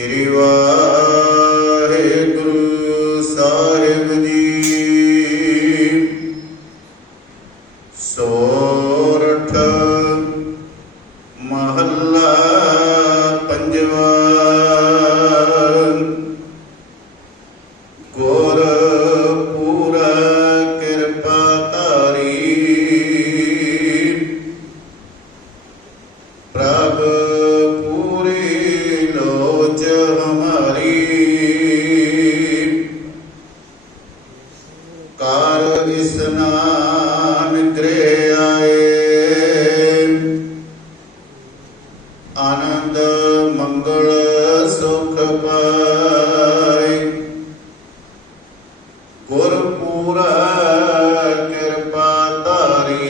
Shri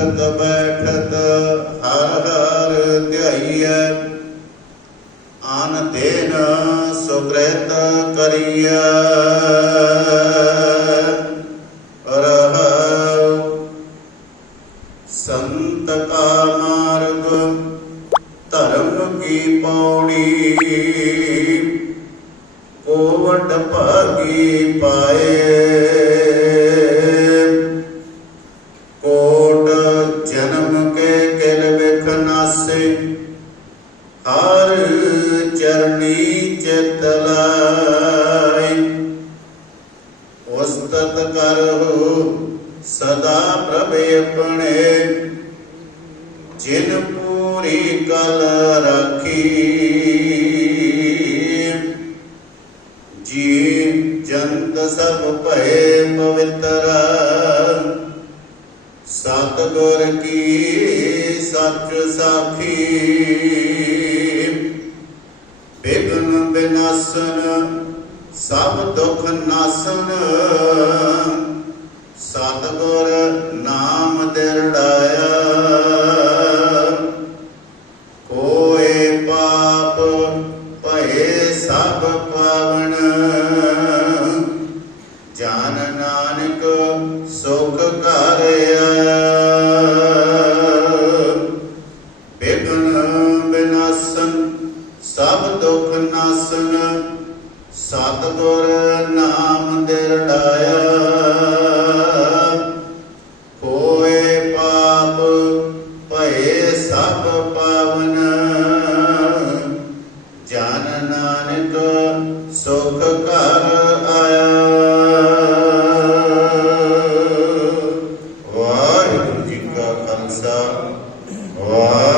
ਉਠਤ ਬੈਠਤ, ਹਰ ਹਰ ਧਿਆਈਐ। ਆਨ ਦੇਨ ਸੁਕ੍ਰਿਤ ਕਰੀਐ। ਸੰਤ ਕਾ ਮਾਰਗ, ਧਰਮ ਕੀ ਪੌੜੀ। ਕੋਵਟ ਭਾਗੀ ਪਾਏ। ਜਿਨ ਪੂਰੀ ਕਲ ਰਾਖੀ ਜੀ ਜੰਤ ਸਭ ਭਏ ਪਵਿੱਤਰ। ਸਤਿਗੁਰ ਕੀ ਸੱਚ ਸਾਖੀ, ਬਿਗਨ ਬਿਨਾਸਨ, ਸਭ ਦੁਖ ਨਾਸਨ। ਸਤਿਗੁਰ ਕੋਏ ਪਾਪ ਭਏ ਸਭ ਪਾਵਨ। ਜਨ ਨਾਨਕ ਸੁਖ ਕਰਿਆ ਬਿਗਨ ਬਿਨਾਸਨ, ਸਭ ਦੁਖ ਨਾਸਨ। ਸਤਿਗੁਰ ਨਾਮ ਦਿਰੜਾਇਆ ਹੋਏ ਸੁਖ ਕਰ ਆਇਆ। ਵਾਹਿਗੁਰੂ ਜੀ ਕਾ ਖਾਲਸਾ ਵਾਹਿਗੁਰੂ